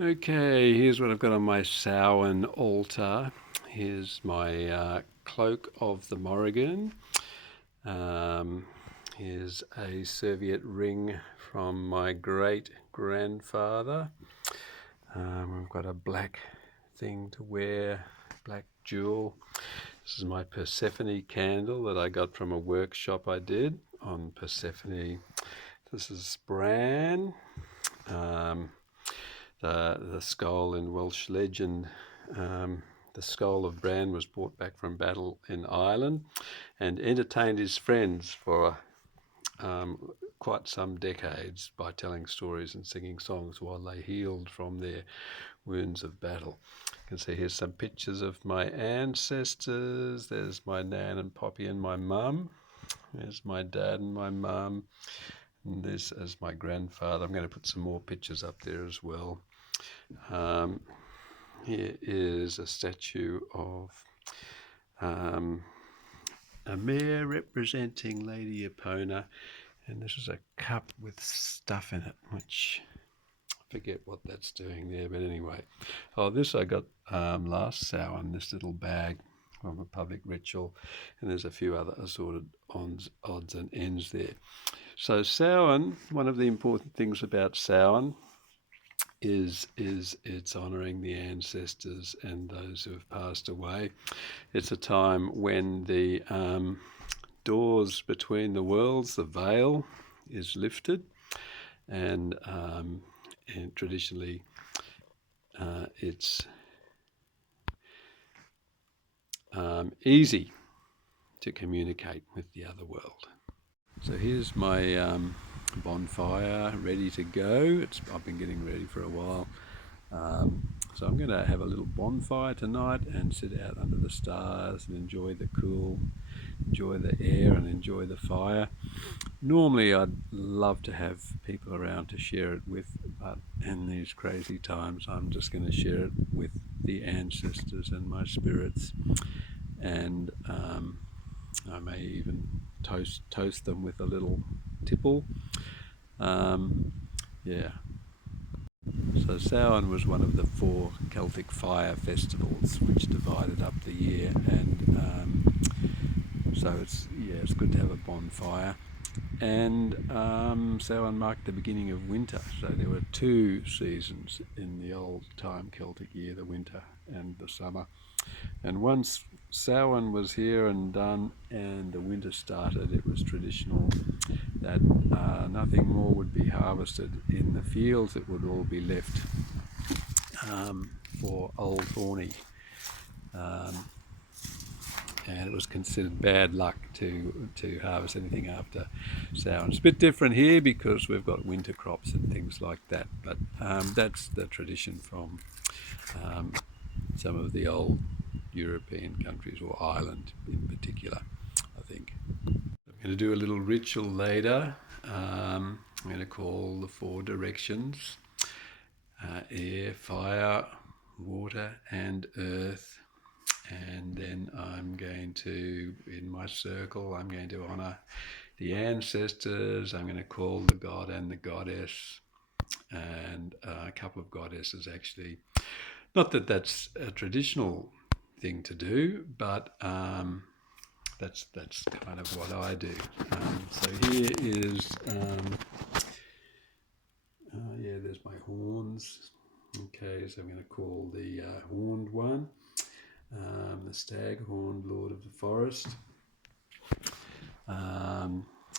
Okay, here's what I've got on my Samhain altar. Here's my cloak of the Morrigan. Um, here's a serviette ring from my great grandfather. I've got a black thing to wear, black jewel. This is my Persephone candle that I got from a workshop I did on Persephone. This is Bran. Um, the skull in Welsh legend. The skull of Bran was brought back from battle in Ireland and entertained his friends for quite some decades by telling stories and singing songs while they healed from their wounds of battle. You can see here's some pictures of my ancestors. There's my Nan and Poppy and my mum. There's my dad and my mum. And this is my grandfather. I'm going to put some more pictures up there as well. Here is a statue of a mare representing Lady Epona, and this is a cup with stuff in it, which I forget what that's doing there, but anyway. Oh, this I got last Samhain, this little bag from a public ritual, and there's a few other assorted odds and ends there. So Samhain, one of the important things about Samhain is it's honouring the ancestors and those who have passed away. It's a time when the doors between the worlds, the veil, is lifted, and traditionally it's easy to communicate with the other world. So here's my bonfire ready to go. I've been getting ready for a while. So I'm going to have a little bonfire tonight and sit out under the stars and enjoy the cool, enjoy the air and enjoy the fire. Normally I'd love to have people around to share it with, but in these crazy times I'm just going to share it with the ancestors and my spirits, and I may even toast them with a little tipple. Yeah. So Samhain was one of the 4 Celtic fire festivals which divided up the year, and so it's good to have a bonfire. And Samhain marked the beginning of winter, so there were 2 seasons in the old time Celtic year, the winter and the summer. And once Samhain was here and done and the winter started, it was traditional that nothing more would be harvested in the fields. It would all be left for Old Horny. And it was considered bad luck to harvest anything after Samhain. It's a bit different here because we've got winter crops and things like that, but that's the tradition from some of the old European countries, or Ireland in particular, I think. I'm going to do a little ritual later. I'm going to call the 4 directions: air, fire, water and earth. And then I'm going to, in my circle, I'm going to honour the ancestors. I'm going to call the god and the goddess, and a couple of goddesses actually. Not that that's a traditional thing to do, but that's kind of what I do. So here is, there's my horns. Okay, so I'm going to call the horned one, the stag, horned lord of the forest, a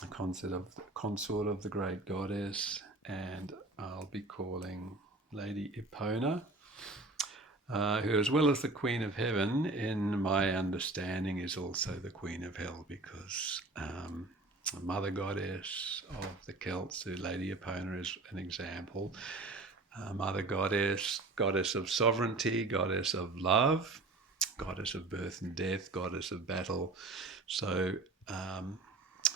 consort of the great goddess, and I'll be calling Lady Epona, who, as well as the Queen of Heaven, in my understanding, is also the Queen of Hell, because the mother goddess of the Celts, who Lady Epona is an example, mother goddess, goddess of sovereignty, goddess of love, goddess of birth and death, goddess of battle. So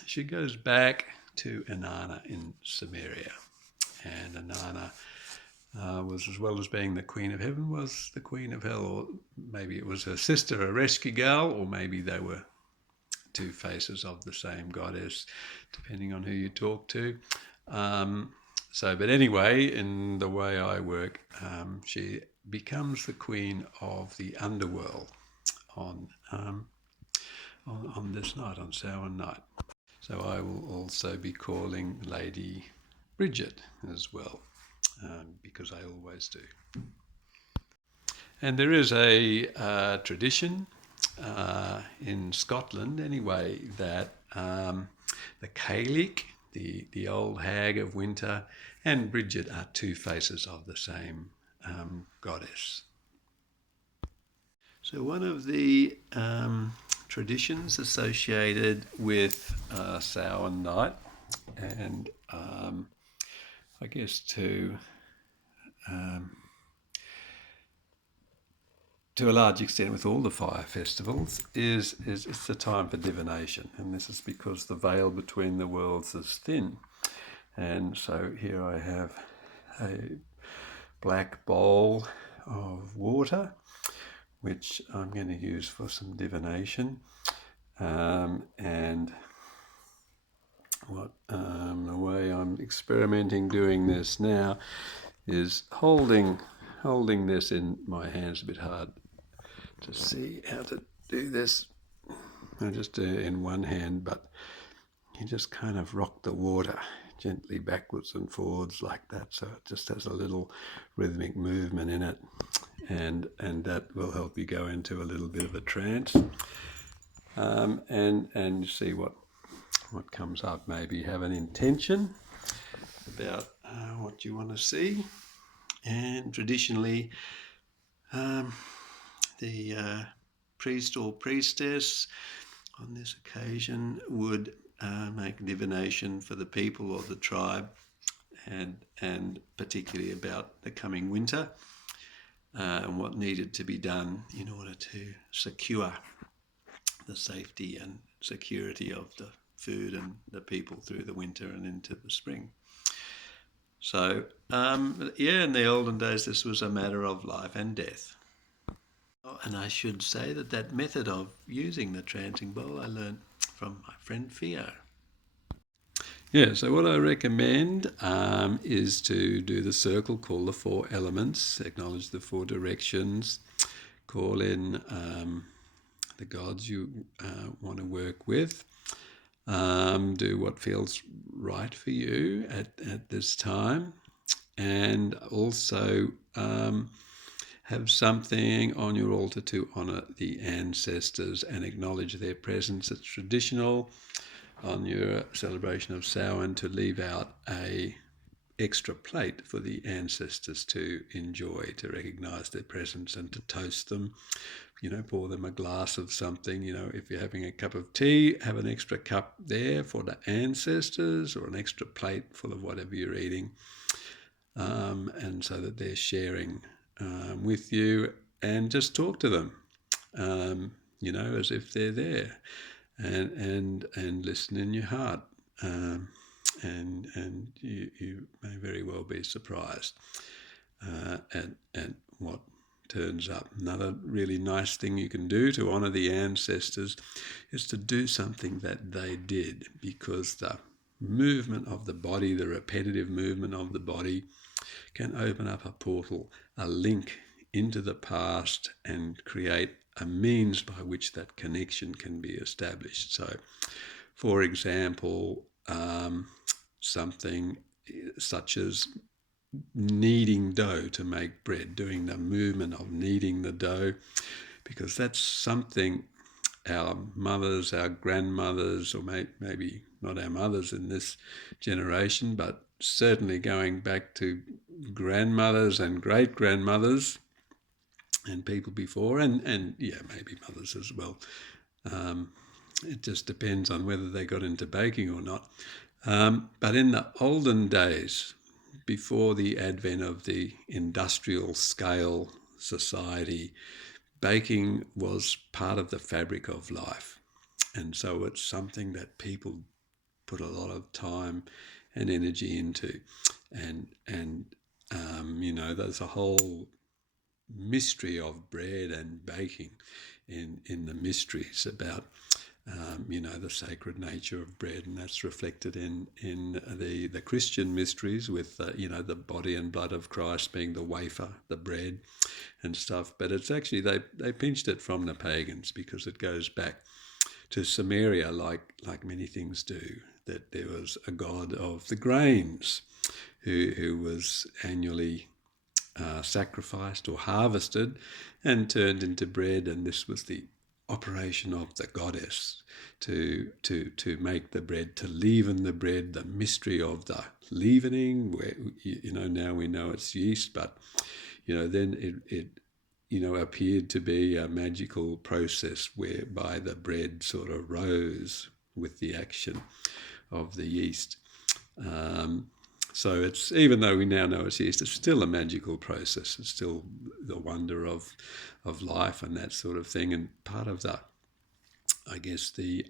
she goes back to Inanna in Samaria, and Inanna was, as well as being the Queen of Heaven, was the Queen of Hell, or maybe it was her sister, Ereshkigal, or maybe they were 2 faces of the same goddess, depending on who you talk to. But anyway, in the way I work, she becomes the queen of the underworld on this night, on Samhain night. So I will also be calling Lady Bridget as well, because I always do. And there is a tradition in Scotland, anyway, that the Cailleach, the old hag of winter, and Bridget are two faces of the same goddess. So one of the traditions associated with Samhain night, and I guess to a large extent with all the fire festivals, is it's a time for divination. And this is because the veil between the worlds is thin. And so here I have a black bowl of water, which I'm going to use for some divination. And what the way I'm experimenting doing this now is holding this in my hands. A bit hard to see how to do this. I just do it in one hand, but you just kind of rock the water gently backwards and forwards like that, so it just has a little rhythmic movement in it, and that will help you go into a little bit of a trance, and see what comes up. Maybe have an intention about what you want to see. And traditionally, the priest or priestess on this occasion would make divination for the people or the tribe, and particularly about the coming winter, and what needed to be done in order to secure the safety and security of the food and the people through the winter and into the spring. So, in the olden days, this was a matter of life and death. And I should say that method of using the trancing bowl I learned from my friend Theo. Yeah, so what I recommend is to do the circle, call the 4 elements, acknowledge the 4 directions, call in the gods you want to work with, do what feels right for you at this time, and also have something on your altar to honour the ancestors and acknowledge their presence. It's traditional on your celebration of Samhain to leave out a extra plate for the ancestors to enjoy, to recognise their presence and to toast them. Pour them a glass of something. If you're having a cup of tea, have an extra cup there for the ancestors, or an extra plate full of whatever you're eating, and so that they're sharing with you, and just talk to them, as if they're there, and listen in your heart, and you may very well be surprised at what turns up. Another really nice thing you can do to honour the ancestors is to do something that they did, because the movement of the body, the repetitive movement of the body, can open up a portal, a link into the past, and create a means by which that connection can be established. So, for example, something such as kneading dough to make bread, doing the movement of kneading the dough, because that's something our mothers, our grandmothers, or maybe not our mothers in this generation, but certainly going back to grandmothers and great-grandmothers and people before, and maybe mothers as well. It just depends on whether they got into baking or not. But in the olden days, before the advent of the industrial scale society, baking was part of the fabric of life. And so it's something that people put a lot of time and energy into. And there's a whole mystery of bread and baking in the mysteries about the sacred nature of bread, and that's reflected in the Christian mysteries with the body and blood of Christ being the wafer, the bread, and stuff. But it's actually they pinched it from the pagans because it goes back to Samaria, like many things do. That there was a god of the grains who was annually sacrificed or harvested and turned into bread, and this was the operation of the goddess to make the bread, to leaven the bread, the mystery of the leavening, where now we know it's yeast, but then it appeared to be a magical process whereby the bread sort of rose with the action of the yeast. So it's, even though we now know it's yeast, it's still a magical process. It's still the wonder of life and that sort of thing. And part of I guess the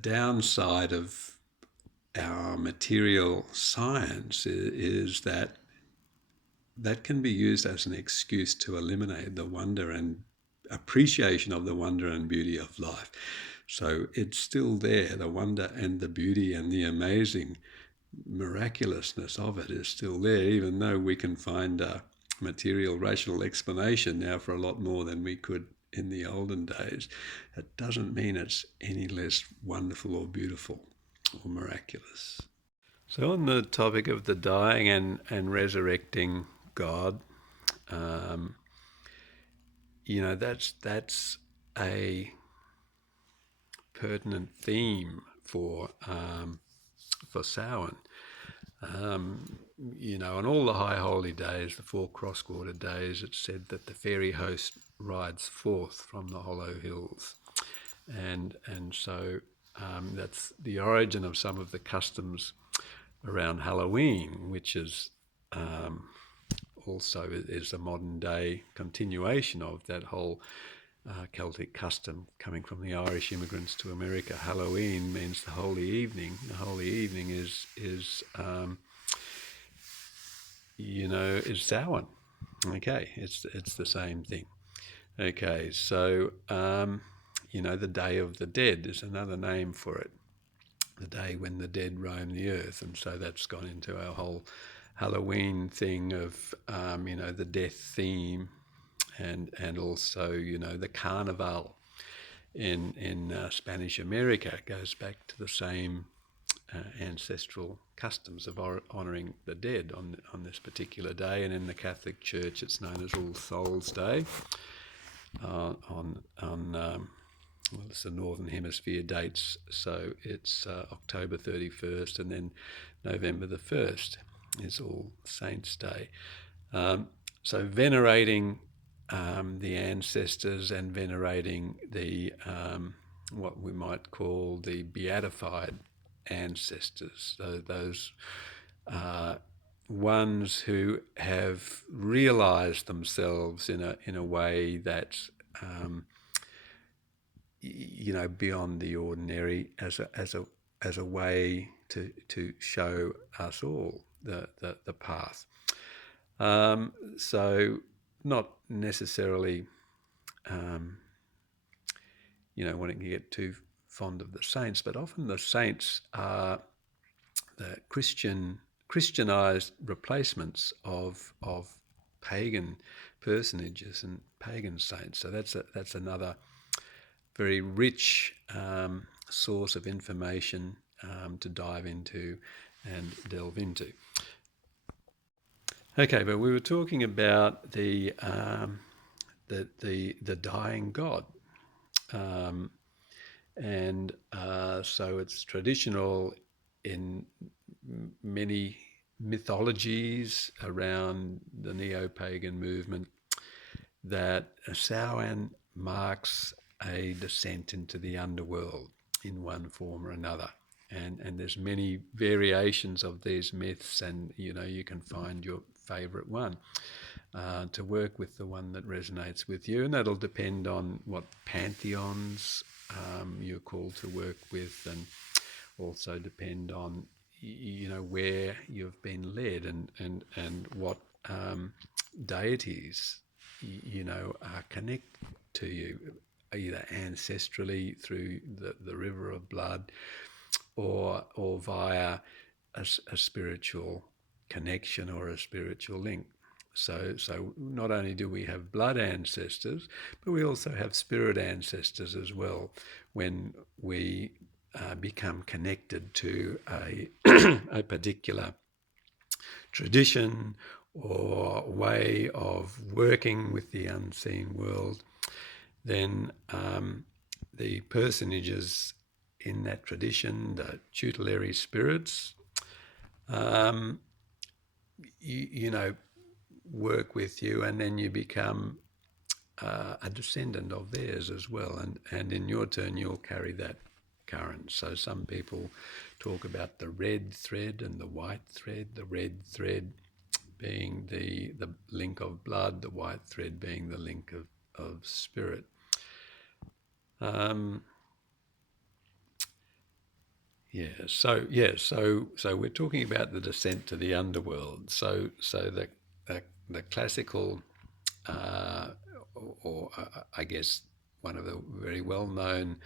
downside of our material science is that can be used as an excuse to eliminate the wonder and appreciation of the wonder and beauty of life. So it's still there. The wonder and the beauty and the amazing miraculousness of it is still there, even though we can find a material, rational explanation now for a lot more than we could in the olden days. It doesn't mean it's any less wonderful or beautiful or miraculous. So on the topic of the dying and resurrecting God, that's a pertinent theme for Samhain. On all the high holy days, the 4 cross-quarter days, it's said that the fairy host rides forth from the hollow hills, and so that's the origin of some of the customs around Halloween, which is also is a modern day continuation of that whole Celtic custom coming from the Irish immigrants to America. Halloween means the holy evening. The holy evening is Samhain. Okay, it's the same thing. Okay, so the Day of the Dead is another name for it. The day when the dead roam the earth, and so that's gone into our whole Halloween thing of the death theme, and also the Carnival in Spanish America goes back to the same ancestral customs of honouring the dead on this particular day, and in the Catholic Church it's known as All Souls Day. It's the Northern Hemisphere dates, so it's October 31st, and then November the 1st is All Saints Day. So venerating the ancestors and venerating the what we might call the beatified ancestors, so those ones who have realised themselves in a way that's beyond the ordinary, as a way to show us all the path. So not necessarily wanting to get too fond of the saints, but often the saints are the Christianized replacements of pagan personages and pagan saints. So that's another very rich source of information to dive into and delve into. Okay, but we were talking about the dying God, and so it's traditional in many mythologies around the neo-pagan movement that Samhain marks a descent into the underworld in one form or another, and there's many variations of these myths, and you can find your favorite one to work with, the one that resonates with you, and that'll depend on what pantheons you're called to work with, and also depend on where you've been led, and what deities are connected to you. either ancestrally through the river of blood, or via a spiritual connection or a spiritual link. So not only do we have blood ancestors, but we also have spirit ancestors as well when we become connected to a, a particular tradition or way of working with the unseen world. Then the personages in that tradition, the tutelary spirits, you know, work with you, and then you become a descendant of theirs as well. And in your turn, you'll carry that current. So some people talk about the red thread and the white thread, the red thread being the link of blood, the white thread being the link of spirit. So we're talking about the descent to the underworld. So the classical, or I guess one of the very well-known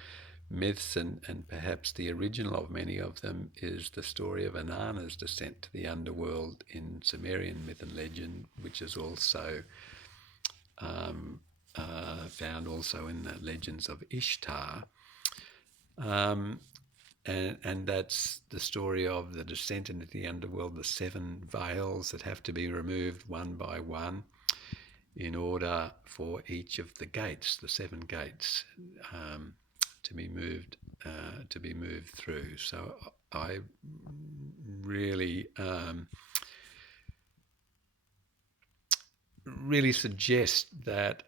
myths, and perhaps the original of many of them, is the story of Inanna's descent to the underworld in Sumerian myth and legend, which is also found also in the legends of Ishtar. And that's the story of the descent into the underworld, the 7 veils that have to be removed one by one in order for each of the gates, the 7 gates, to be moved through. So I really suggest that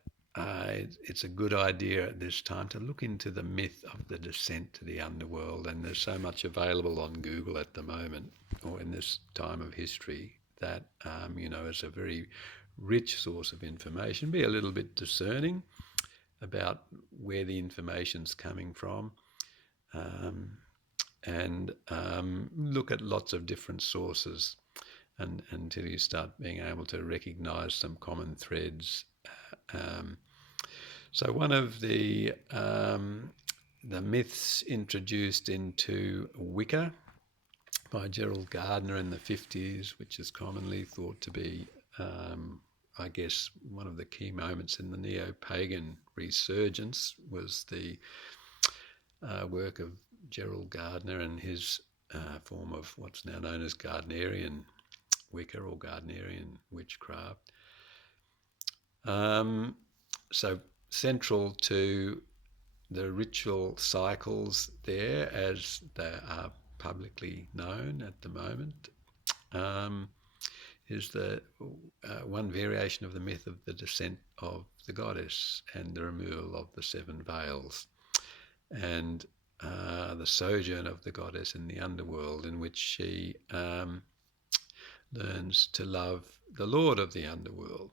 it's a good idea at this time to look into the myth of the descent to the underworld. And there's so much available on Google at the moment, or in this time of history, that is a very rich source of information. Be a little bit discerning about where the information's coming from, and look at lots of different sources until you start being able to recognise some common threads. So one of the myths introduced into Wicca by Gerald Gardner in the 50s, which is commonly thought to be, I guess, one of the key moments in the neo-pagan resurgence, was the work of Gerald Gardner and his form of what's now known as Gardnerian Wicca or Gardnerian witchcraft. So central to the ritual cycles there, as they are publicly known at the moment, is the one variation of the myth of the descent of the goddess and the removal of the 7 veils, and the sojourn of the goddess in the underworld, in which she learns to love the lord of the underworld.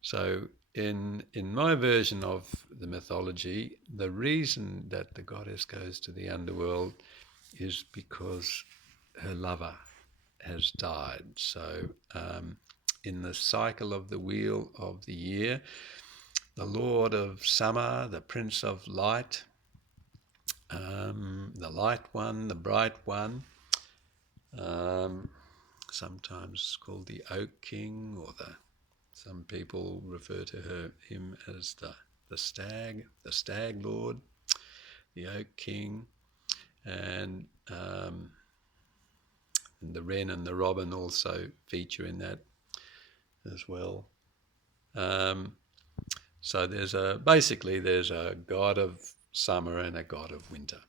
So in my version of the mythology, the reason that the goddess goes to the underworld is because her lover has died. So in the cycle of the wheel of the year, the lord of summer, the prince of light, the light one, the bright one, sometimes called the Oak King, or some people refer to him as the stag lord, the Oak King, and the wren and the robin also feature in that as well. So there's a god of summer and a god of winter,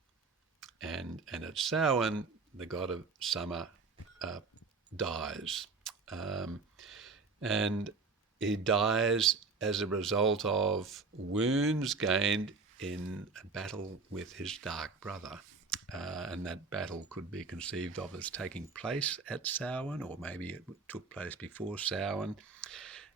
and at Samhain the god of summer dies, and he dies as a result of wounds gained in a battle with his dark brother. And that battle could be conceived of as taking place at Samhain, or maybe it took place before Samhain,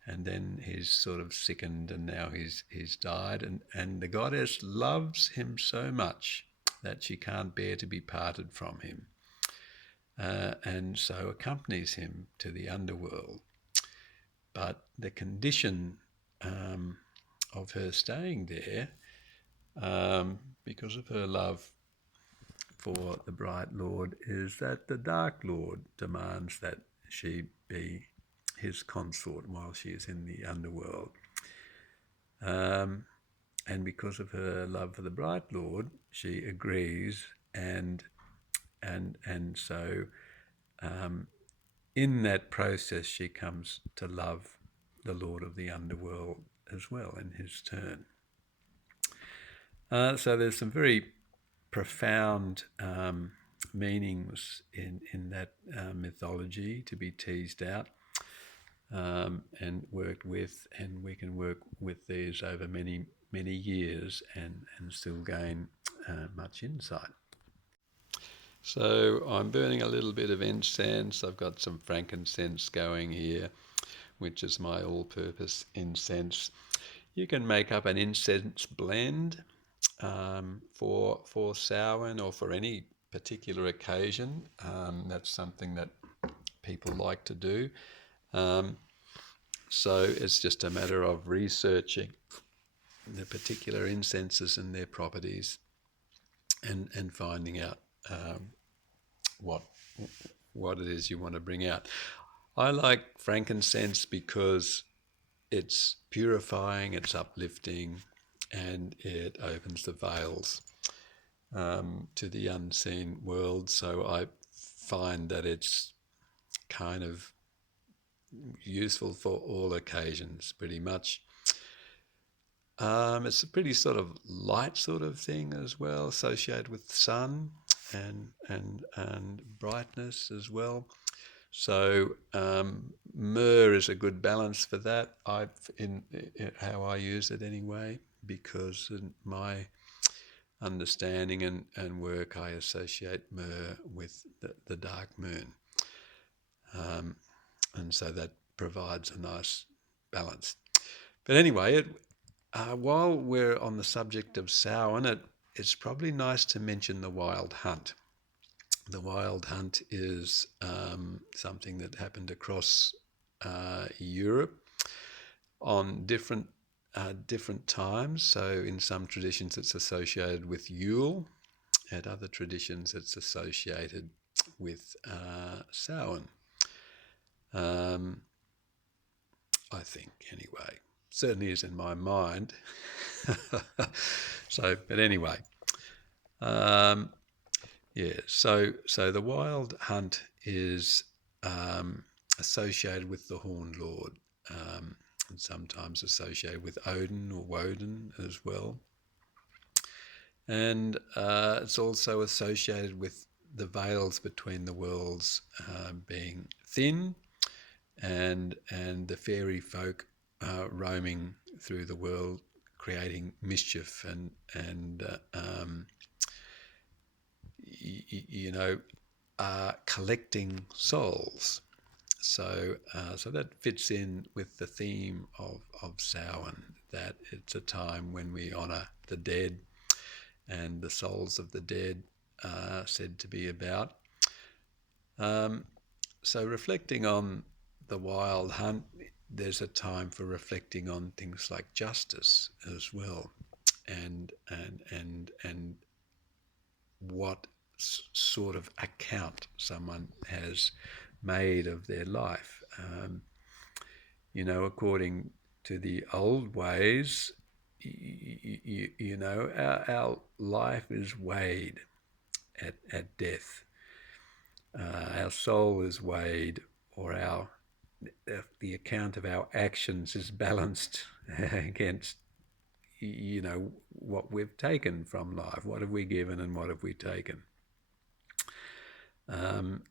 and then he's sort of sickened and now he's died. And the goddess loves him so much that she can't bear to be parted from him, and so accompanies him to the underworld. But the condition of her staying there because of her love for the bright Lord, is that the dark Lord demands that she be his consort while she is in the underworld. And because of her love for the bright Lord, she agrees, and so in that process she comes to love the Lord of the underworld as well in his turn. So there's some very profound meanings in that mythology to be teased out and worked with, and we can work with these over many years and still gain much insight. So I'm burning a little bit of incense. I've got some frankincense going here, which is my all-purpose incense. You can make up an incense blend for Samhain or for any particular occasion. That's something that people like to do. So it's just a matter of researching the particular incenses and their properties, and finding out what it is you want to bring out. I like frankincense because it's purifying, it's uplifting, and it opens the veils to the unseen world. So I find that it's kind of useful for all occasions, pretty much. It's a pretty sort of light sort of thing as well, associated with the sun and brightness as well. So myrrh is a good balance for that. In how I use it anyway, because in my understanding and work, I associate myrrh with the dark moon, and so that provides a nice balance. But anyway, while we're on the subject of Samhain, it's probably nice to mention the wild hunt. The wild hunt is something that happened across Europe on different times. So in some traditions it's associated with Yule. At other traditions it's associated with Samhain. I think anyway. Certainly is in my mind. But anyway. So the wild hunt is associated with the Horned Lord, and sometimes associated with Odin or Woden as well. And it's also associated with the veils between the worlds being thin, and the fairy folk roaming through the world, creating mischief and collecting souls. So that fits in with the theme of Samhain, that it's a time when we honour the dead, and the souls of the dead are said to be about. So reflecting on the wild hunt, there's a time for reflecting on things like justice as well, and what sort of account someone has made of their life. According to the old ways, our life is weighed at death. Our soul is weighed, or the account of our actions is balanced against what we've taken from life. What have we given and what have we taken?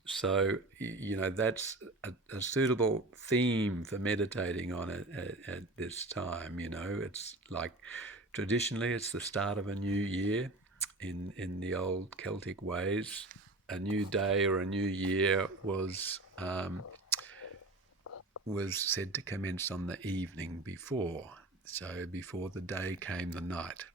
So that's a suitable theme for meditating on it at this time. It's like traditionally it's the start of a new year in the old Celtic ways. A new day or a new year was said to commence on the evening before. So before the day came the night,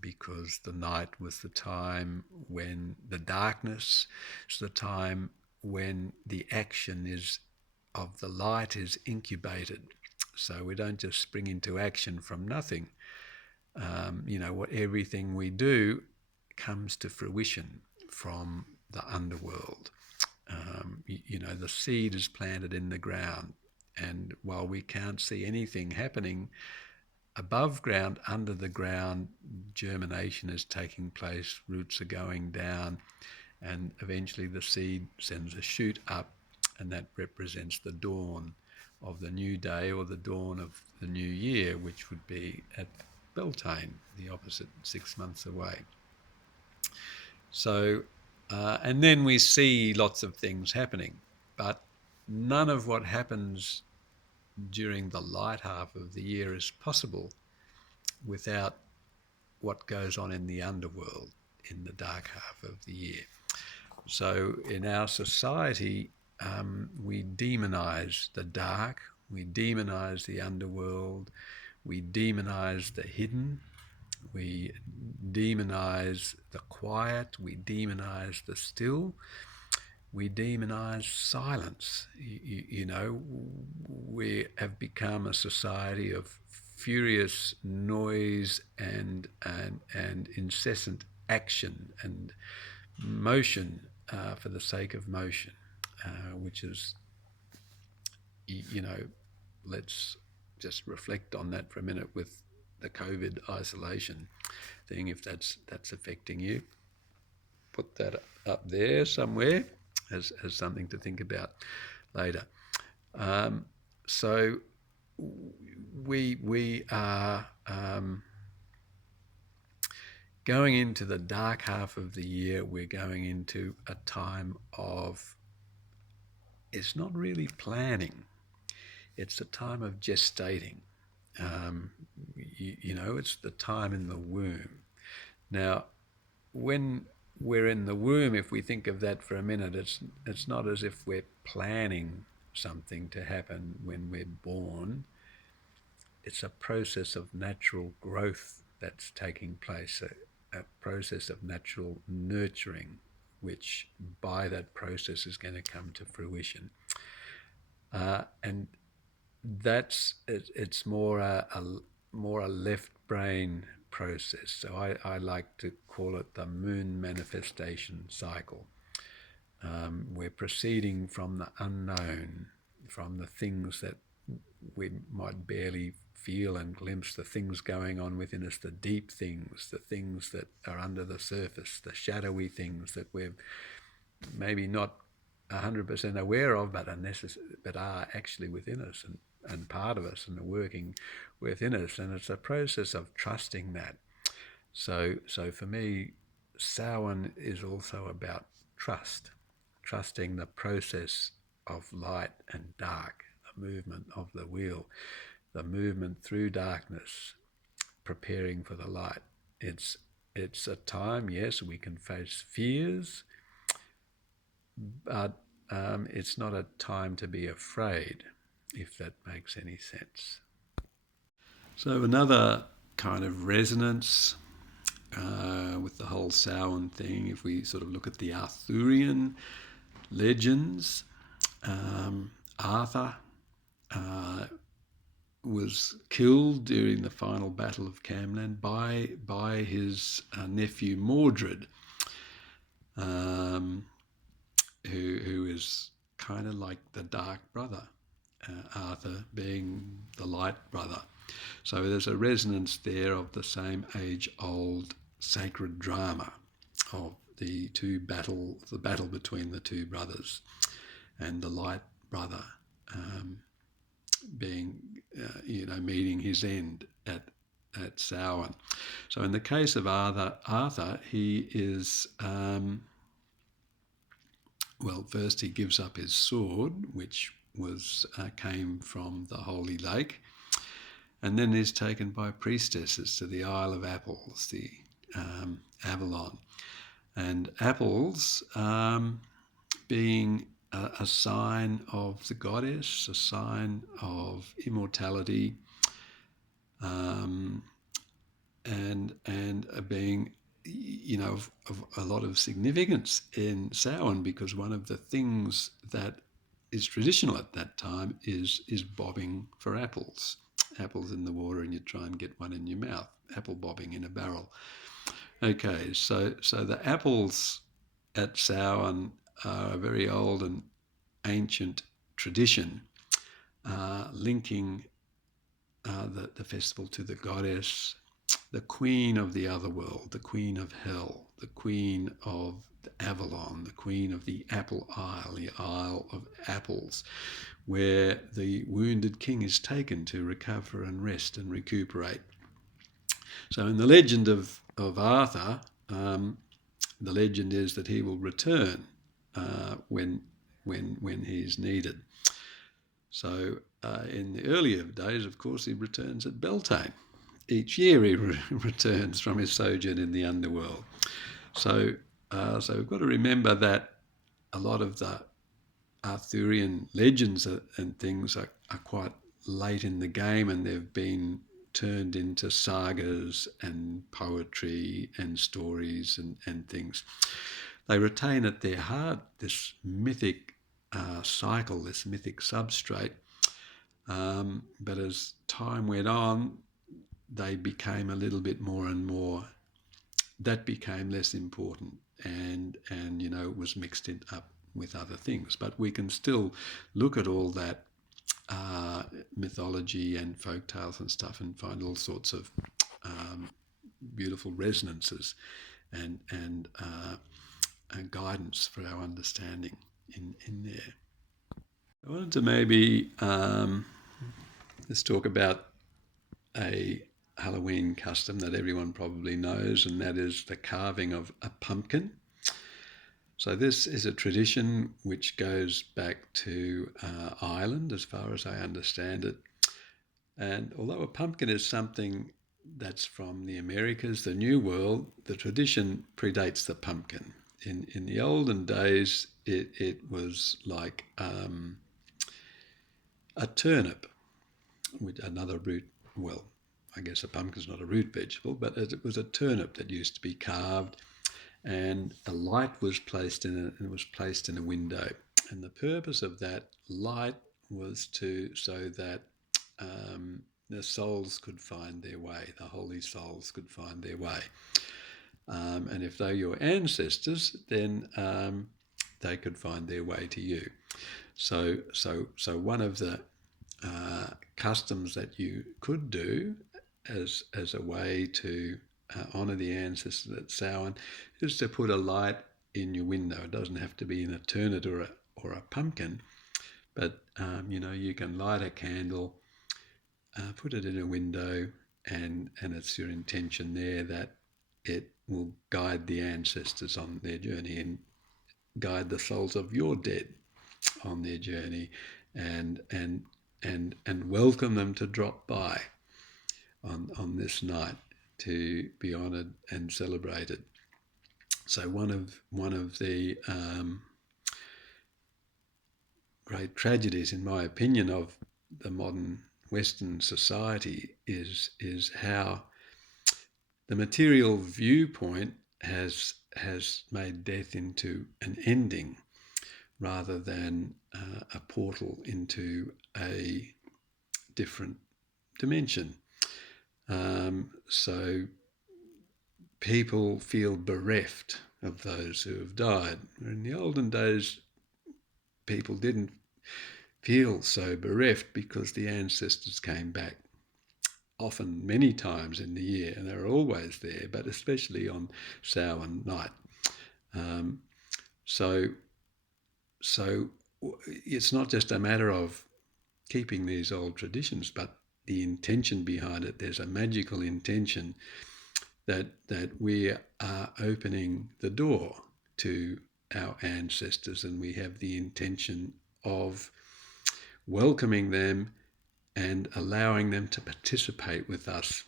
because the night was the time when the darkness is the time when the action of the light is incubated. So we don't just spring into action from nothing. what everything we do comes to fruition from the underworld. The seed is planted in the ground, and while we can't see anything happening above ground, under the ground, germination is taking place, roots are going down, and eventually the seed sends a shoot up, and that represents the dawn of the new day or the dawn of the new year, which would be at Beltane, the opposite 6 months away. So, and then we see lots of things happening, but none of what happens during the light half of the year is possible without what goes on in the underworld in the dark half of the year. So in our society, we demonize the dark, we demonize the underworld, we demonize the hidden, we demonize the quiet, we demonize the still, we demonize silence. We have become a society of furious noise and incessant action and motion for the sake of motion, which is, let's just reflect on that for a minute with the COVID isolation thing, if that's affecting you. Put that up there somewhere as something to think about later. So we are going into the dark half of the year. We're going into a time of, it's not really planning, it's a time of gestating. It's the time in the womb. Now, when we're in the womb, if we think of that for a minute, it's not as if we're planning something to happen when we're born. It's a process of natural growth that's taking place, a process of natural nurturing, which by that process is going to come to fruition. And it's more a left brain process. So I like to call it the moon manifestation cycle. We're proceeding from the unknown, from the things that we might barely feel and glimpse, the things going on within us, the deep things, the things that are under the surface, the shadowy things that we're maybe not 100% aware of, but are actually within us and part of us and are working within us. And it's a process of trusting that. So for me, Samhain is also about trusting the process of light and dark, the movement of the wheel, the movement through darkness, preparing for the light. It's a time, yes, we can face fears, but it's not a time to be afraid, if that makes any sense. So another kind of resonance with the whole Samhain thing, if we sort of look at the Arthurian legends, Arthur was killed during the final battle of Camlann by his nephew Mordred, who is kind of like the dark brother, Arthur being the light brother. So there's a resonance there of the same age-old sacred drama of the battle between the two brothers, and the light brother being, meeting his end at Samhain. So in the case of Arthur, he is, first he gives up his sword, which came from the Holy Lake, and then is taken by priestesses to the Isle of Apples, the Avalon. And apples being a sign of the goddess, a sign of immortality, and being, of a lot of significance in Samhain, because one of the things that is traditional at that time is bobbing for apples. apples in the water and you try and get one in your mouth, apple bobbing in a barrel. Okay, so the apples at Samhain are a very old and ancient tradition linking the festival to the goddess, the queen of the other world, the queen of hell, the queen of Avalon, the queen of the Apple Isle, the Isle of Apples, where the wounded king is taken to recover and rest and recuperate. So in the legend of Arthur, the legend is that he will return when he's needed. So in the earlier days, of course, he returns at Beltane. Each year he returns from his sojourn in the underworld. So we've got to remember that a lot of the Arthurian legends and things are quite late in the game, and they've been turned into sagas and poetry and stories and things. They retain at their heart this mythic cycle, this mythic substrate. But as time went on, they became a little bit more and more, that became less important, and it was mixed up with other things. But we can still look at all that mythology and folk tales and stuff and find all sorts of beautiful resonances and guidance for our understanding in there. I wanted to maybe let's talk about a Halloween custom that everyone probably knows, and that is the carving of a pumpkin. So this is a tradition which goes back to Ireland, as far as I understand it. And although a pumpkin is something that's from the Americas, the New World, the tradition predates the pumpkin. In the olden days, it was like a turnip, with another root. Well, I guess a pumpkin's not a root vegetable, but it was a turnip that used to be carved, and a light was placed in it, and it was placed in a window. And the purpose of that light was so that the souls could find their way, the holy souls could find their way. And if they're your ancestors, then they could find their way to you. So one of the customs that you could do as a way to honour the ancestors at Samhain is to put a light in your window. It doesn't have to be in a turnip or a pumpkin, but you can light a candle, put it in a window, and it's your intention there that it will guide the ancestors on their journey and guide the souls of your dead on their journey, and welcome them to drop by on this night to be honoured and celebrated. So one of the great tragedies, in my opinion, of the modern Western society is how the material viewpoint has made death into an ending rather than a portal into a different dimension. So people feel bereft of those who have died. In the olden days, people didn't feel so bereft because the ancestors came back often many times in the year, and they're always there, but especially on Samhain night. So it's not just a matter of keeping these old traditions, but the intention behind it. There's a magical intention that we are opening the door to our ancestors, and we have the intention of welcoming them and allowing them to participate with us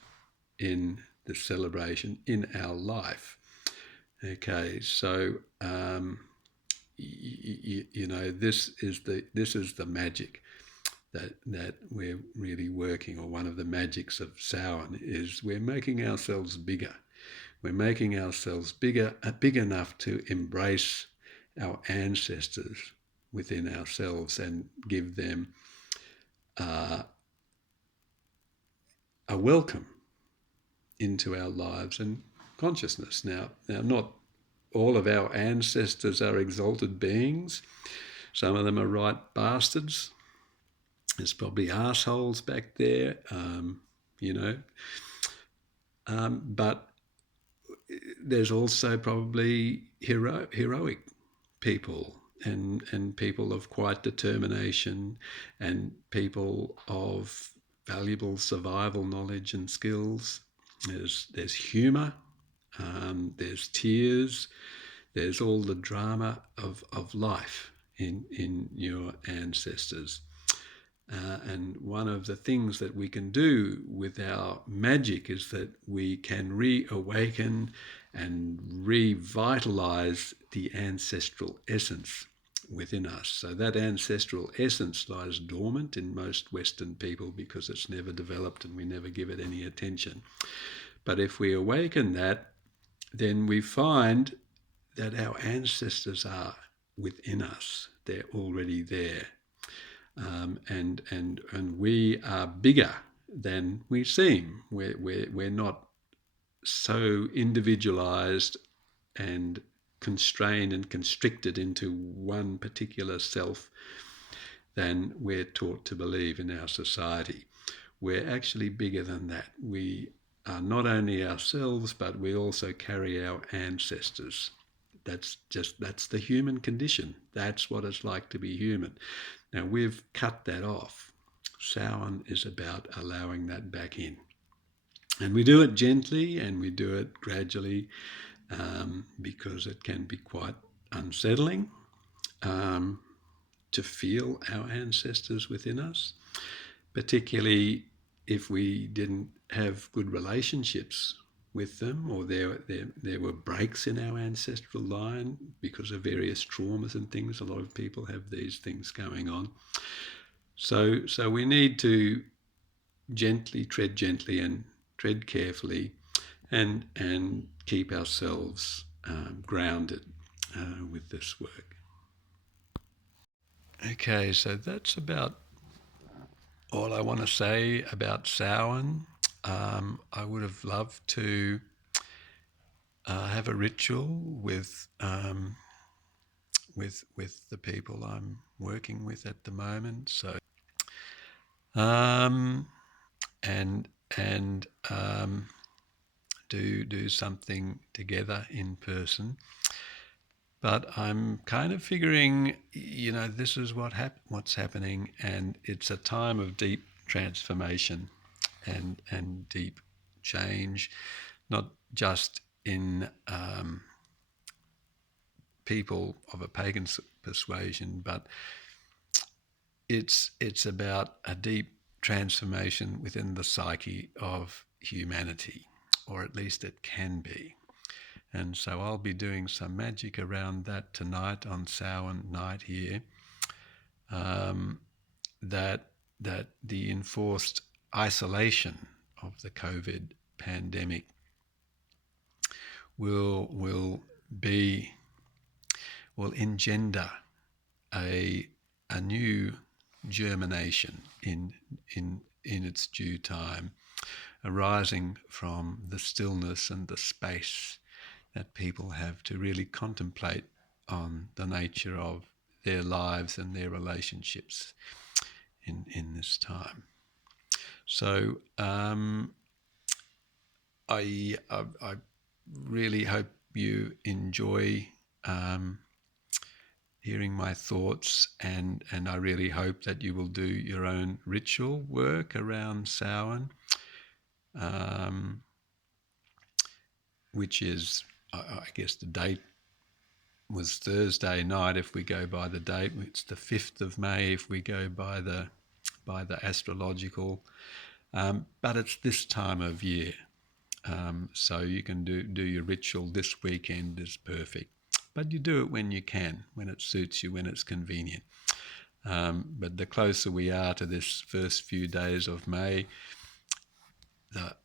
in the celebration in our life. Okay, so this is the magic that we're really working, or one of the magics of Samhain is we're making ourselves bigger. We're making ourselves big enough to embrace our ancestors within ourselves and give them welcome into our lives and consciousness. Now, not all of our ancestors are exalted beings. Some of them are right bastards. There's probably assholes back there, but there's also probably heroic people and people of quiet determination and people of valuable survival knowledge and skills. There's humour, there's tears, there's all the drama of life in your ancestors. And one of the things that we can do with our magic is that we can reawaken and revitalize the ancestral essence within us. So that ancestral essence lies dormant in most Western people because it's never developed and we never give it any attention. But if we awaken that, then we find that our ancestors are within us. They're already there. And we are bigger than we seem. We're not so individualized and constrained and constricted into one particular self than we're taught to believe in our society. We're actually bigger than that. We are not only ourselves, but we also carry our ancestors. That's the human condition. That's what it's like to be human. Now we've cut that off. Samhain is about allowing that back in. And we do it gently and we do it gradually because it can be quite unsettling to feel our ancestors within us, particularly if we didn't have good relationships with them, or there were breaks in our ancestral line because of various traumas and things. A lot of people have these things going on. So we need to tread gently and tread carefully and keep ourselves grounded with this work. Okay, so that's about all I want to say about Samhain. I would have loved to have a ritual with the people I'm working with at the moment. So and do something together in person. But I'm kind of figuring, this is what's happening, and it's a time of deep transformation and deep change, not just in people of a pagan persuasion, but it's about a deep transformation within the psyche of humanity, or at least it can be. And so I'll be doing some magic around that tonight on Samhain night here, that the enforced isolation of the COVID pandemic will engender a new germination in its due time, arising from the stillness and the space that people have to really contemplate on the nature of their lives and their relationships in this time. So I really hope you enjoy hearing my thoughts, and I really hope that you will do your own ritual work around Samhain, which is, I guess the date was Thursday night if we go by the date. It's the 5th of May if we go by the astrological, but it's this time of year. So you can do your ritual this weekend is perfect. But you do it when you can, when it suits you, when it's convenient. But the closer we are to this first few days of May, the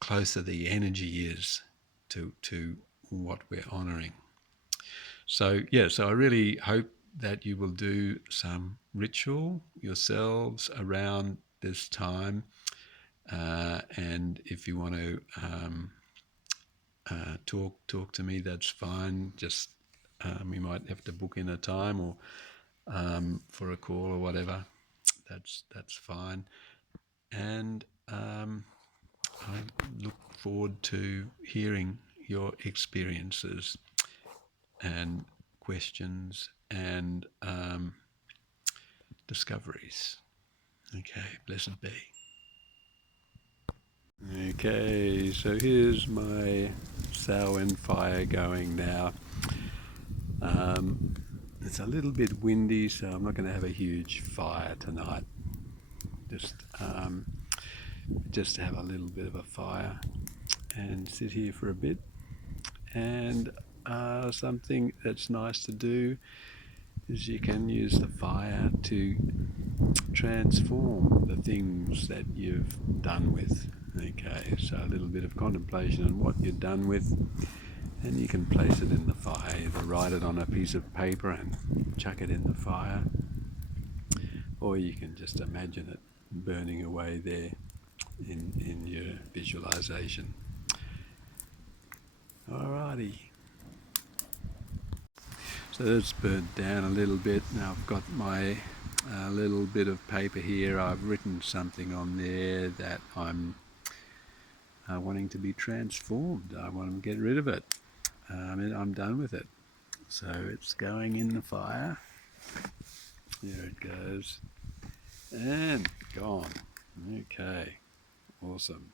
closer the energy is to what we're honouring. So I really hope that you will do some ritual yourselves around this time, And if you want to talk to me, that's fine. Just we might have to book in a time or for a call or whatever. That's fine. And I look forward to hearing your experiences and questions and discoveries. Okay, blessed be. Okay, so here's my Samhain fire going now. It's a little bit windy, so I'm not going to have a huge fire tonight. Just have a little bit of a fire and sit here for a bit. And something that's nice to do is you can use the fire to transform the things that you've done with. Okay, so a little bit of contemplation on what you're done with, and you can place it in the fire. Either write it on a piece of paper and chuck it in the fire, or you can just imagine it burning away there in your visualization. Alrighty. So it's burnt down a little bit. Now I've got my little bit of paper here. I've written something on there that I'm wanting to be transformed. I want to get rid of it. I'm done with it. So it's going in the fire. There it goes. And gone. Okay. Awesome.